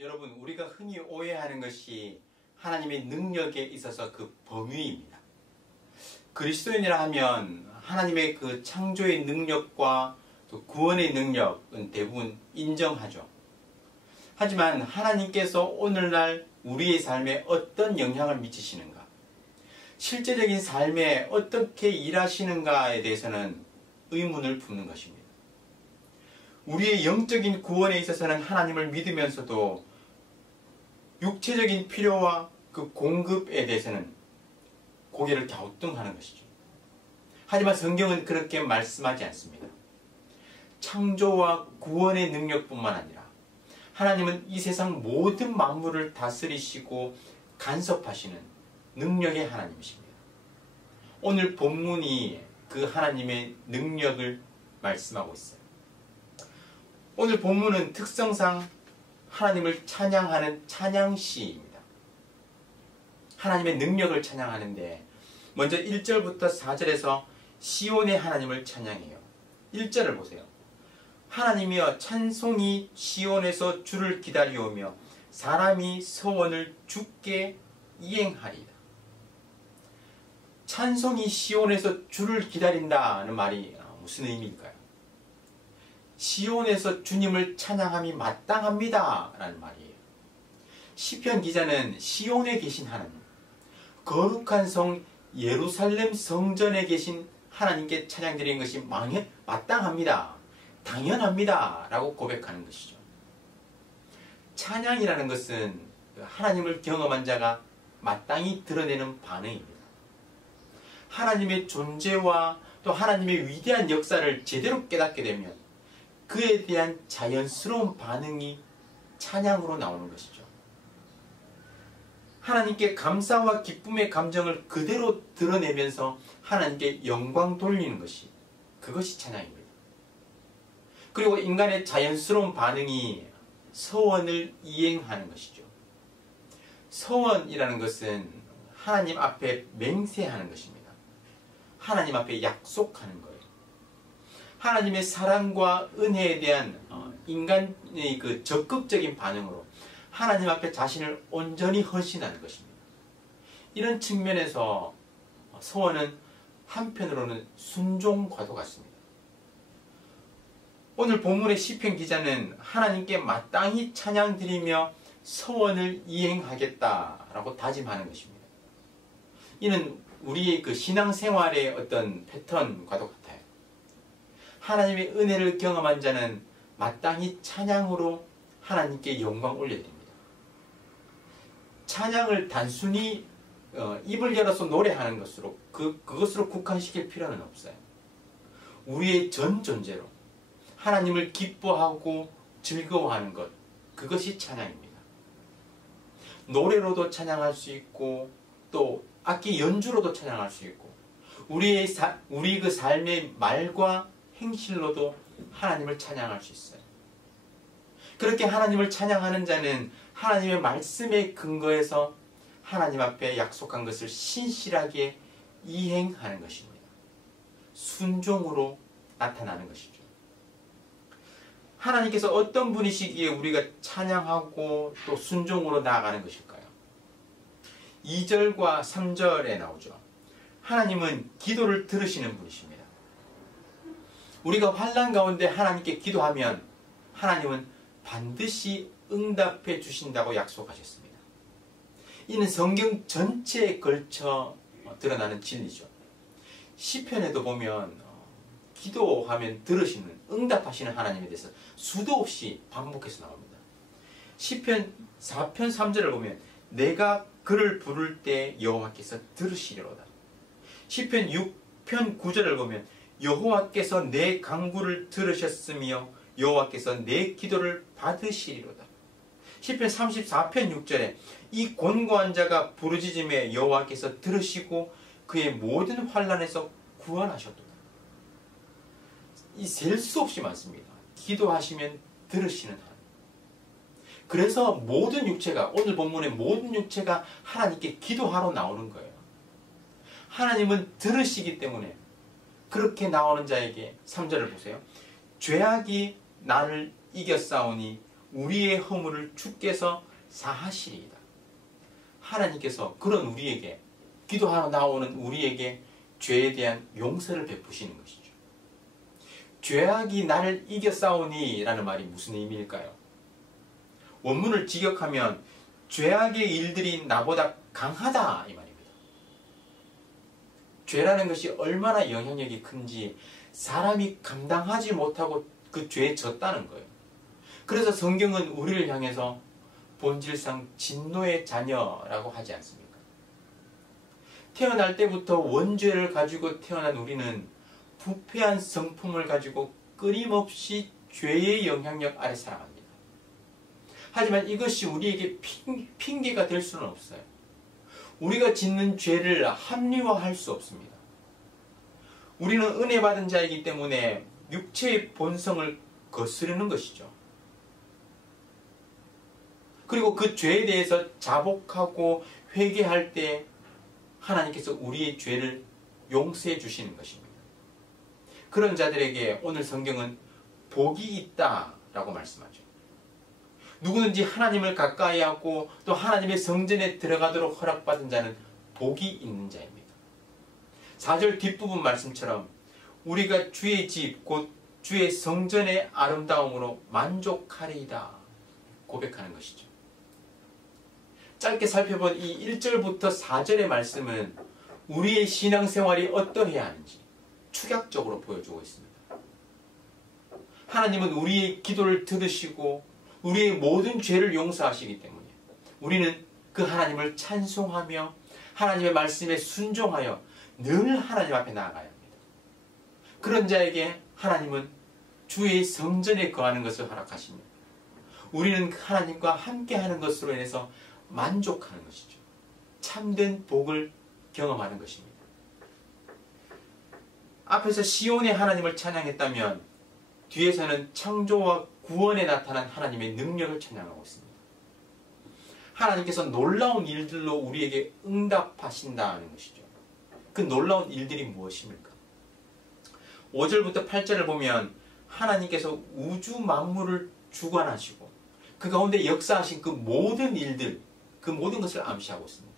여러분, 우리가 흔히 오해하는 것이 하나님의 능력에 있어서 그 범위입니다. 그리스도인이라 하면 하나님의 그 창조의 능력과 또 구원의 능력은 대부분 인정하죠. 하지만 하나님께서 오늘날 우리의 삶에 어떤 영향을 미치시는가, 실제적인 삶에 어떻게 일하시는가에 대해서는 의문을 품는 것입니다. 우리의 영적인 구원에 있어서는 하나님을 믿으면서도 육체적인 필요와 그 공급에 대해서는 고개를 갸우뚱하는 것이죠. 하지만 성경은 그렇게 말씀하지 않습니다. 창조와 구원의 능력뿐만 아니라 하나님은 이 세상 모든 만물을 다스리시고 간섭하시는 능력의 하나님이십니다. 오늘 본문이 그 하나님의 능력을 말씀하고 있어요. 오늘 본문은 특성상 하나님을 찬양하는 찬양시입니다. 하나님의 능력을 찬양하는데 먼저 1절부터 4절에서 시온의 하나님을 찬양해요. 1절을 보세요. 하나님이여 찬송이 시온에서 주를 기다리오며 사람이 서원을 주께 이행하리이다. 찬송이 시온에서 주를 기다린다는 말이 무슨 의미일까요? 시온에서 주님을 찬양함이 마땅합니다 라는 말이에요. 시편 기자는 시온에 계신 하나님, 거룩한 성 예루살렘 성전에 계신 하나님께 찬양드리는 것이 마땅합니다, 당연합니다 라고 고백하는 것이죠. 찬양이라는 것은 하나님을 경험한 자가 마땅히 드러내는 반응입니다. 하나님의 존재와 또 하나님의 위대한 역사를 제대로 깨닫게 되면 그에 대한 자연스러운 반응이 찬양으로 나오는 것이죠. 하나님께 감사와 기쁨의 감정을 그대로 드러내면서 하나님께 영광 돌리는 것이, 그것이 찬양입니다. 그리고 인간의 자연스러운 반응이 서원을 이행하는 것이죠. 서원이라는 것은 하나님 앞에 맹세하는 것입니다. 하나님 앞에 약속하는 거예요. 하나님의 사랑과 은혜에 대한 인간의 그 적극적인 반응으로 하나님 앞에 자신을 온전히 헌신하는 것입니다. 이런 측면에서 서원은 한편으로는 순종과도 같습니다. 오늘 본문의 시편 기자는 하나님께 마땅히 찬양드리며 서원을 이행하겠다라고 다짐하는 것입니다. 이는 우리의 그 신앙생활의 어떤 패턴과도 같아요. 하나님의 은혜를 경험한 자는 마땅히 찬양으로 하나님께 영광 올려드립니다. 찬양을 단순히 입을 열어서 노래하는 것으로 그것으로 국한시킬 필요는 없어요. 우리의 전 존재로 하나님을 기뻐하고 즐거워하는 것, 그것이 찬양입니다. 노래로도 찬양할 수 있고 또 악기 연주로도 찬양할 수 있고 우리 그 삶의 말과 행실로도 하나님을 찬양할 수 있어요. 그렇게 하나님을 찬양하는 자는 하나님의 말씀에 근거해서 하나님 앞에 약속한 것을 신실하게 이행하는 것입니다. 순종으로 나타나는 것이죠. 하나님께서 어떤 분이시기에 우리가 찬양하고 또 순종으로 나아가는 것일까요? 2절과 3절에 나오죠. 하나님은 기도를 들으시는 분이십니다. 우리가 환난 가운데 하나님께 기도하면 하나님은 반드시 응답해 주신다고 약속하셨습니다. 이는 성경 전체에 걸쳐 드러나는 진리죠. 시편에도 보면 기도하면 들으시는, 응답하시는 하나님에 대해서 수도 없이 반복해서 나옵니다. 시편 4편 3절을 보면 내가 그를 부를 때 여호와께서 들으시리로다. 시편 6편 9절을 보면 여호와께서 내 간구를 들으셨으며 여호와께서 내 기도를 받으시리로다. 시편 34편 6절에 이 곤고한 자가 부르짖음에 여호와께서 들으시고 그의 모든 환난에서 구원하셨도다. 이 셀 수 없이 많습니다. 기도하시면 들으시는 하나님. 그래서 모든 육체가, 오늘 본문의 모든 육체가 하나님께 기도하러 나오는 거예요. 하나님은 들으시기 때문에 그렇게 나오는 자에게 3절을 보세요. 죄악이 나를 이겼사오니 우리의 허물을 주께서 사하시리이다. 하나님께서 그런 우리에게, 기도하러 나오는 우리에게 죄에 대한 용서를 베푸시는 것이죠. 죄악이 나를 이겨 싸우니 라는 말이 무슨 의미일까요? 원문을 직역하면 죄악의 일들이 나보다 강하다 이 말입니다. 죄라는 것이 얼마나 영향력이 큰지 사람이 감당하지 못하고 그 죄에 졌다는 거예요. 그래서 성경은 우리를 향해서 본질상 진노의 자녀라고 하지 않습니까? 태어날 때부터 원죄를 가지고 태어난 우리는 부패한 성품을 가지고 끊임없이 죄의 영향력 아래 살아갑니다. 하지만 이것이 우리에게 핑계가 될 수는 없어요. 우리가 짓는 죄를 합리화할 수 없습니다. 우리는 은혜 받은 자이기 때문에 육체의 본성을 거스르는 것이죠. 그리고 그 죄에 대해서 자복하고 회개할 때 하나님께서 우리의 죄를 용서해 주시는 것입니다. 그런 자들에게 오늘 성경은 복이 있다라고 말씀하죠. 누구든지 하나님을 가까이 하고 또 하나님의 성전에 들어가도록 허락받은 자는 복이 있는 자입니다. 4절 뒷부분 말씀처럼 우리가 주의 집 곧 주의 성전의 아름다움으로 만족하리이다 고백하는 것이죠. 짧게 살펴본 이 1절부터 4절의 말씀은 우리의 신앙생활이 어떠해야 하는지 축약적으로 보여주고 있습니다. 하나님은 우리의 기도를 들으시고 우리의 모든 죄를 용서하시기 때문에 우리는 그 하나님을 찬송하며 하나님의 말씀에 순종하여 늘 하나님 앞에 나아가야 합니다. 그런 자에게 하나님은 주의 성전에 거하는 것을 허락하시며 우리는 하나님과 함께하는 것으로 인해서 만족하는 것이죠. 참된 복을 경험하는 것입니다. 앞에서 시온의 하나님을 찬양했다면 뒤에서는 창조와 구원에 나타난 하나님의 능력을 찬양하고 있습니다. 하나님께서 놀라운 일들로 우리에게 응답하신다는 것이죠. 그 놀라운 일들이 무엇입니까? 5절부터 8절을 보면 하나님께서 우주 만물을 주관하시고 그 가운데 역사하신 그 모든 일들, 그 모든 것을 암시하고 있습니다.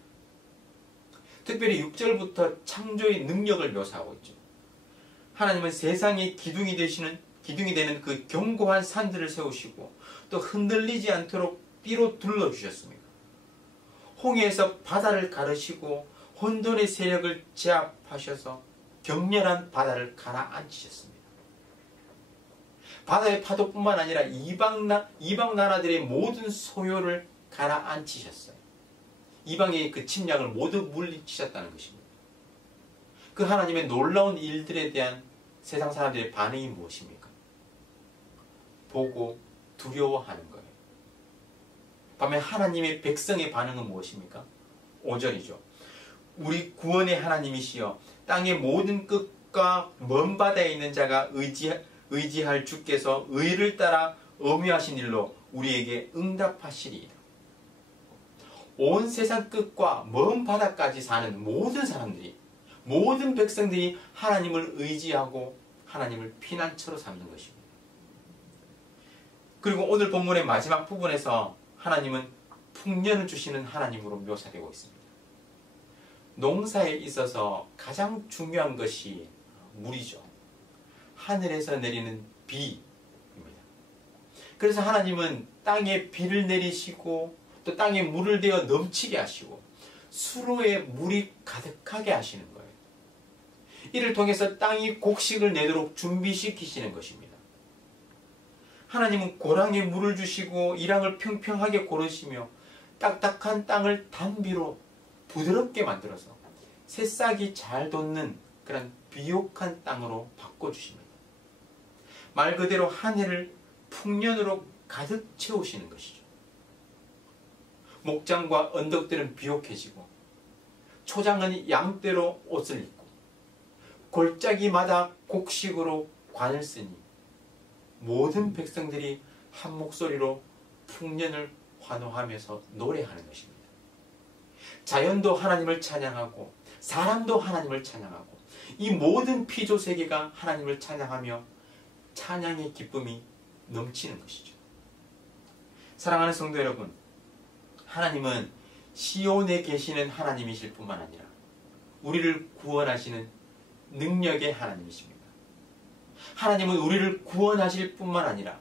특별히 6절부터 창조의 능력을 묘사하고 있죠. 하나님은 세상의 기둥이 되는 그 견고한 산들을 세우시고 또 흔들리지 않도록 띠로 둘러주셨습니다. 홍해에서 바다를 가르시고 혼돈의 세력을 제압하셔서 격렬한 바다를 가라앉히셨습니다. 바다의 파도뿐만 아니라 이방 나라들의 모든 소요를 가라앉히셨어요. 이방의 그 침략을 모두 물리치셨다는 것입니다. 그 하나님의 놀라운 일들에 대한 세상 사람들의 반응이 무엇입니까? 보고 두려워하는 거예요. 반면 하나님의 백성의 반응은 무엇입니까? 5절이죠. 우리 구원의 하나님이시여 땅의 모든 끝과 먼 바다에 있는 자가 의지할 주께서 의를 따라 엄유하신 일로 우리에게 응답하시리이다. 온 세상 끝과 먼 바다까지 사는 모든 사람들이, 모든 백성들이 하나님을 의지하고 하나님을 피난처로 삼는 것입니다. 그리고 오늘 본문의 마지막 부분에서 하나님은 풍년을 주시는 하나님으로 묘사되고 있습니다. 농사에 있어서 가장 중요한 것이 물이죠. 하늘에서 내리는 비입니다. 그래서 하나님은 땅에 비를 내리시고 또 땅에 물을 대어 넘치게 하시고 수로에 물이 가득하게 하시는 거예요. 이를 통해서 땅이 곡식을 내도록 준비시키시는 것입니다. 하나님은 고랑에 물을 주시고 이랑을 평평하게 고르시며 딱딱한 땅을 단비로 부드럽게 만들어서 새싹이 잘 돋는 그런 비옥한 땅으로 바꿔주십니다. 말 그대로 한 해를 풍년으로 가득 채우시는 것이죠. 목장과 언덕들은 비옥해지고 초장은 양떼로 옷을 입고 골짜기마다 곡식으로 관을 쓰니 모든 백성들이 한 목소리로 풍년을 환호하면서 노래하는 것입니다. 자연도 하나님을 찬양하고 사람도 하나님을 찬양하고 이 모든 피조 세계가 하나님을 찬양하며 찬양의 기쁨이 넘치는 것이죠. 사랑하는 성도 여러분, 하나님은 시온에 계시는 하나님이실 뿐만 아니라 우리를 구원하시는 능력의 하나님이십니다. 하나님은 우리를 구원하실 뿐만 아니라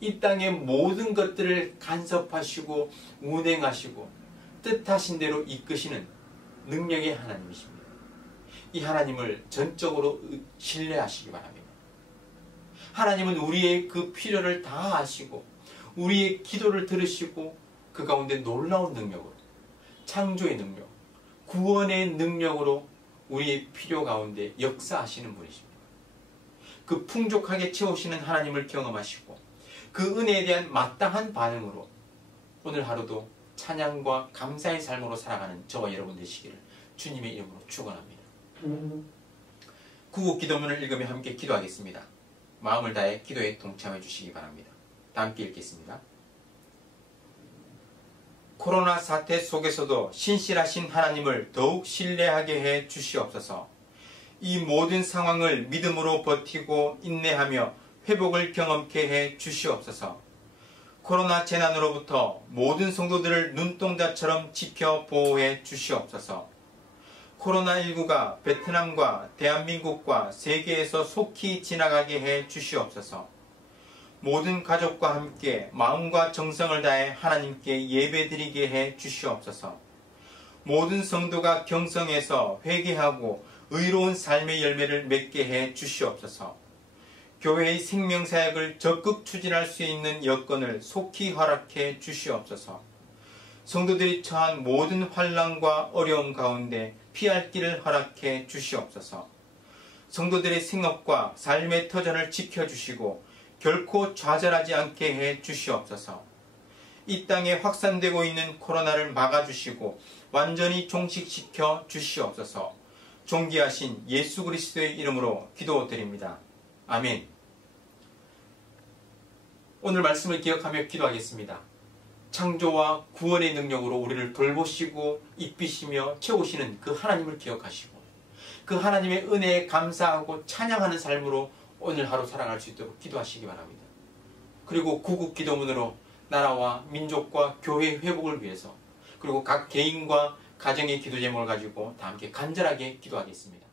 이 땅의 모든 것들을 간섭하시고 운행하시고 뜻하신 대로 이끄시는 능력의 하나님이십니다. 이 하나님을 전적으로 신뢰하시기 바랍니다. 하나님은 우리의 그 필요를 다 아시고 우리의 기도를 들으시고 그 가운데 놀라운 능력으로, 창조의 능력, 구원의 능력으로 우리의 필요 가운데 역사하시는 분이십니다. 그 풍족하게 채우시는 하나님을 경험하시고 그 은혜에 대한 마땅한 반응으로 오늘 하루도 찬양과 감사의 삶으로 살아가는 저와 여러분 되시기를 주님의 이름으로 축원합니다. 구국 기도문을 읽으며 함께 기도하겠습니다. 마음을 다해 기도에 동참해 주시기 바랍니다. 다 함께 읽겠습니다. 코로나 사태 속에서도 신실하신 하나님을 더욱 신뢰하게 해 주시옵소서. 이 모든 상황을 믿음으로 버티고 인내하며 회복을 경험케 해 주시옵소서. 코로나 재난으로부터 모든 성도들을 눈동자처럼 지켜 보호해 주시옵소서. 코로나19가 베트남과 대한민국과 세계에서 속히 지나가게 해 주시옵소서. 모든 가족과 함께 마음과 정성을 다해 하나님께 예배드리게 해 주시옵소서. 모든 성도가 경성에서 회개하고 의로운 삶의 열매를 맺게 해 주시옵소서. 교회의 생명사역을 적극 추진할 수 있는 여건을 속히 허락해 주시옵소서. 성도들이 처한 모든 환난과 어려움 가운데 피할 길을 허락해 주시옵소서. 성도들의 생업과 삶의 터전을 지켜주시고 결코 좌절하지 않게 해 주시옵소서. 이 땅에 확산되고 있는 코로나를 막아주시고 완전히 종식시켜 주시옵소서. 존귀하신 예수 그리스도의 이름으로 기도드립니다. 아멘. 오늘 말씀을 기억하며 기도하겠습니다. 창조와 구원의 능력으로 우리를 돌보시고 이끄시며 채우시는 그 하나님을 기억하시고 그 하나님의 은혜에 감사하고 찬양하는 삶으로 오늘 하루 살아갈 수 있도록 기도하시기 바랍니다. 그리고 구국 기도문으로 나라와 민족과 교회 회복을 위해서 그리고 각 개인과 가정의 기도 제목을 가지고 다 함께 간절하게 기도하겠습니다.